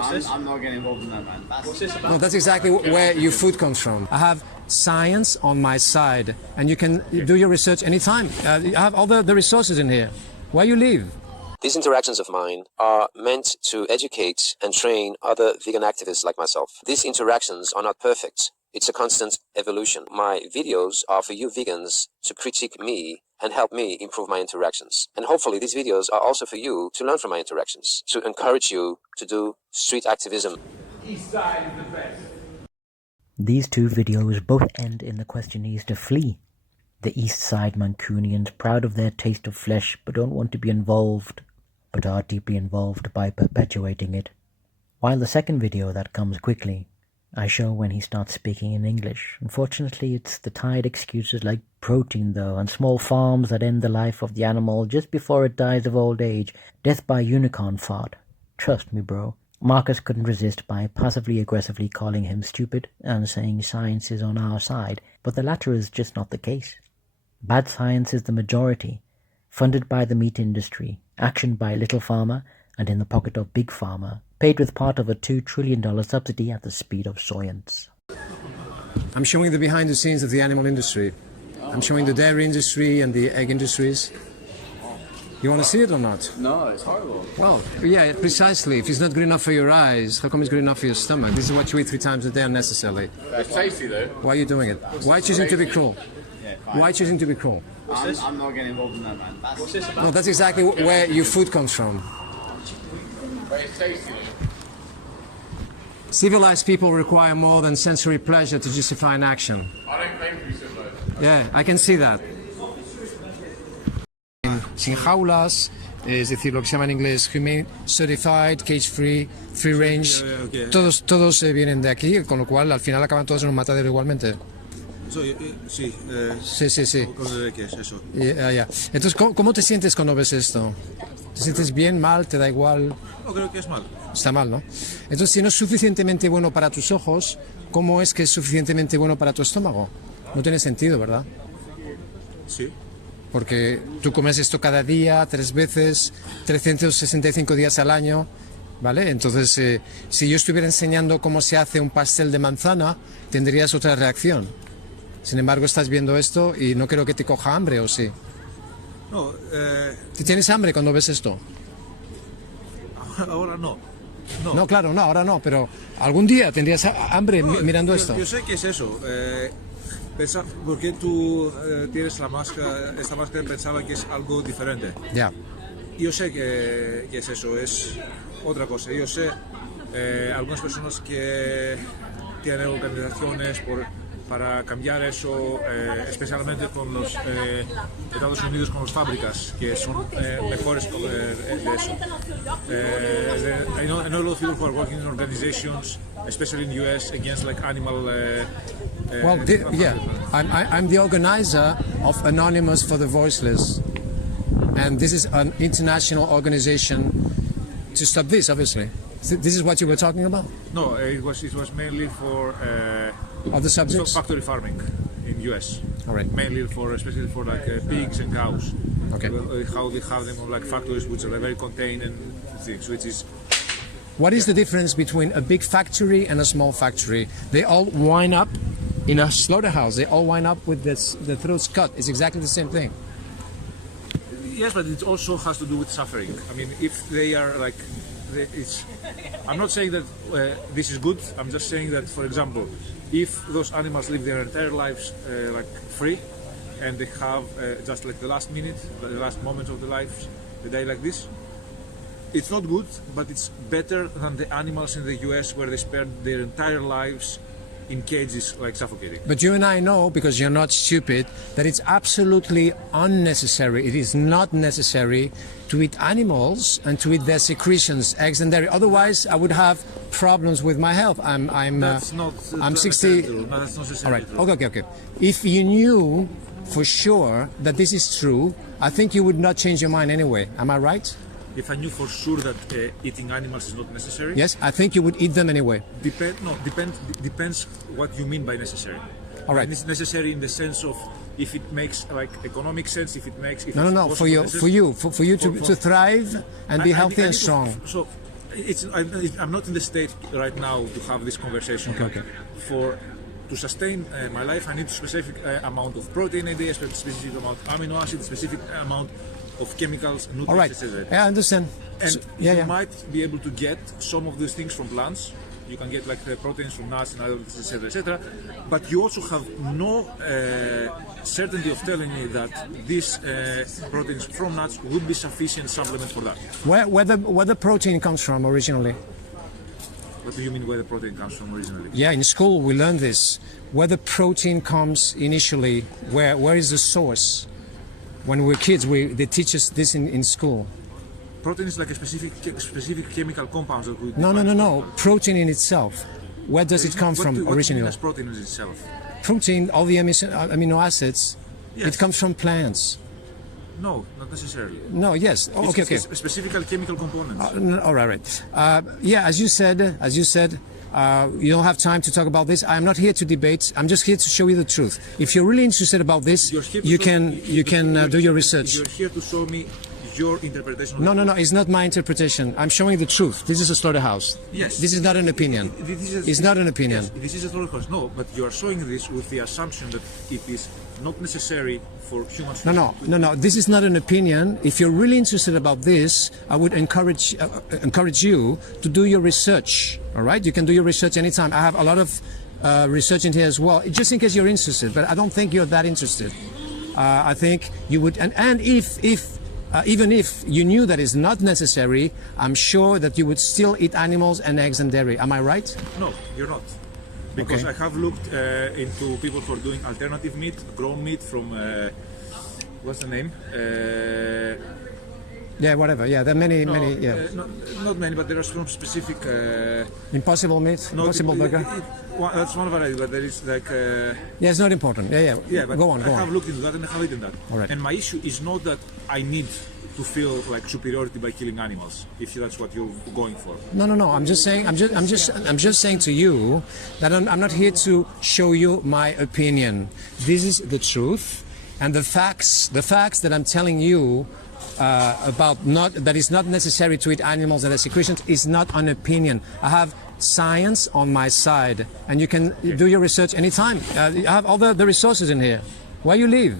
I'm not getting involved in that, man. What's this about? No, that's exactly where your food comes from. I have science on my side, and you can do your research anytime. I have all the resources in here. Why you leave? These interactions of mine are meant to educate and train other vegan activists like myself. These interactions are not perfect. It's a constant evolution. My videos are for you vegans to critique me and help me improve my interactions. And hopefully these videos are also for you to learn from my interactions, to encourage you to do street activism. East side is the best. These two videos both end in the questionees to flee. The East Side Mancunians, proud of their taste of flesh but don't want to be involved, but are deeply involved by perpetuating it. While the second video that comes quickly, I show when he starts speaking in English. Unfortunately, it's the tired excuses like protein though, and small farms that end the life of the animal just before it dies of old age. Death by unicorn fart. Trust me, bro. Marcus couldn't resist by passively aggressively calling him stupid and saying science is on our side, but the latter is just not the case. Bad science is the majority, funded by the meat industry, actioned by Little Pharma and in the pocket of Big Pharma, paid with part of a $2 trillion subsidy at the speed of science. I'm showing the behind the scenes of the animal industry. I'm showing the dairy industry and the egg industries. You want to see it or not? No, it's horrible. Well, yeah, precisely. If it's not good enough for your eyes, how come it's good enough for your stomach? This is what you eat 3 times a day unnecessarily. It's tasty though. Why are you doing it? Why choosing to be cruel? Yeah, fine. Why choosing to be cruel? I'm not getting involved in that, man. What's this about? No, that's exactly where your food comes from. But it's tasty though. Civilized people require more than sensory pleasure to justify an action. I don't claim to be civilized. Yeah, I can see that. Sin jaulas, es decir, lo que se llama en inglés humane, certified, cage free, free range, todos vienen de aquí, con lo cual al final acaban todos en un matadero igualmente. Sí, Sí. ¿qué es eso? Ya. Entonces, ¿cómo te sientes cuando ves esto? ¿Te sientes bien, mal, te da igual? No, creo que es mal. Está mal, ¿no? Entonces, si no es suficientemente bueno para tus ojos, ¿cómo es que es suficientemente bueno para tu estómago? No tiene sentido, ¿verdad? Sí. Porque tú comes esto cada día, 3 veces, 365 días al año, ¿vale? Entonces, si yo estuviera enseñando cómo se hace un pastel de manzana, tendrías otra reacción. Sin embargo, estás viendo esto y no creo que te coja hambre, ¿o sí? No, ¿Tienes hambre cuando ves esto? ahora no. No, claro, no, ahora no, pero algún día tendrías hambre mirando esto. Yo sé que es eso. Porque tú tienes esta máscara pensaba que es algo diferente. Ya. Yo sé que es eso, es otra cosa. Yo sé algunas personas que tienen organizaciones para cambiar eso, especialmente con los Estados Unidos, con las fábricas, que son mejores de eso. I know a lot of people who are working in organizations, especially in the US, against like animal. Well, I'm the organizer of Anonymous for the Voiceless, and this is an international organization to stop this, obviously. This is what you were talking about? No, it was mainly for other subjects? Factory farming in US. All right. Mainly especially for like pigs and cows. Okay. How they have them on like factories which are very contained and things, which is. What is the difference between a big factory and a small factory? They all wind up in a slaughterhouse. They all wind up with the throats cut. It's exactly the same thing. Yes, but it also has to do with suffering. I mean, if they are like, I'm not saying that this is good. I'm just saying that, for example, if those animals live their entire lives like free, and they have just like the last minute, the last moment of their lives, they die like this. It's not good, but it's better than the animals in the US where they spend their entire lives in cages, like suffocating. But you and I know, because you're not stupid, that it's absolutely unnecessary. It is not necessary to eat animals and to eat their secretions, eggs and dairy. Otherwise, I would have problems with my health. I'm 60. No, that's not necessarily All right. true. Okay. If you knew for sure that this is true, I think you would not change your mind anyway. Am I right? If I knew for sure that eating animals is not necessary. Yes, I think you would eat them anyway. Depends what you mean by necessary. All right. And it's necessary in the sense of if it makes like economic sense, if it makes. If No. For you to thrive and be healthy and strong. So, I'm not in the state right now to have this conversation. Okay. To sustain my life, I need a specific amount of protein a day, a specific amount of amino acids, a specific amount of chemicals, nutrients, All right. etc. Yeah, I understand. And So- you might be able to get some of these things from plants. You can get like the proteins from nuts and other, etc., etc. But you also have no certainty of telling me that these proteins from nuts would be sufficient supplement for that. Where the protein comes from originally? What do you mean where the protein comes from originally? Yeah, in school we learned this. Where the protein comes initially, where is the source? When we're kids, they teach us this in school. Protein is like a specific chemical compounds that we. No. Protein in itself. Where does it come from What do you originally? mean as protein in itself? Protein, all the amino acids, Yes. it comes from plants. No, not necessarily. No, yes. Oh, okay. It's specific chemical components. All right. Yeah, as you said, you don't have time to talk about this. I'm not here to debate. I'm just here to show you the truth. If you're really interested about this, You're here to you show can me- you can do your research. You're here to show me your interpretation. Of No, the it's not my interpretation. I'm showing the truth. This is a slaughterhouse. Yes. This is not an opinion. It's not an opinion. Yes, this is a slaughterhouse. No, but you are showing this with the assumption that it is not necessary for humans. No. This is not an opinion. If you're really interested about this, I would encourage you to do your research. All right, you can do your research anytime. I have a lot of research in here as well, just in case you're interested. But I don't think you're that interested. I think you would, and if even if you knew that it's not necessary, I'm sure that you would still eat animals and eggs and dairy. Am I right? No, you're not. Because Okay. I have looked into people who are doing alternative meat, grown meat from what's the name? Yeah, whatever. Yeah, there are many. Yeah, not many, but there are some specific. impossible meat, impossible burger. That's one variety, but there is like. Yeah, it's not important. Yeah. But Go on. I have looked into that and I have eaten that. All right. And my issue is not that I need to feel like superiority by killing animals, if that's what you're going for. No. I'm just saying. I'm just saying to you that I'm not here to show you my opinion. This is the truth, and the facts that I'm telling you about that it's not necessary to eat animals and their secretions is not an opinion. I have science on my side, and you can do your research anytime. I have all the resources in here. Why you leave?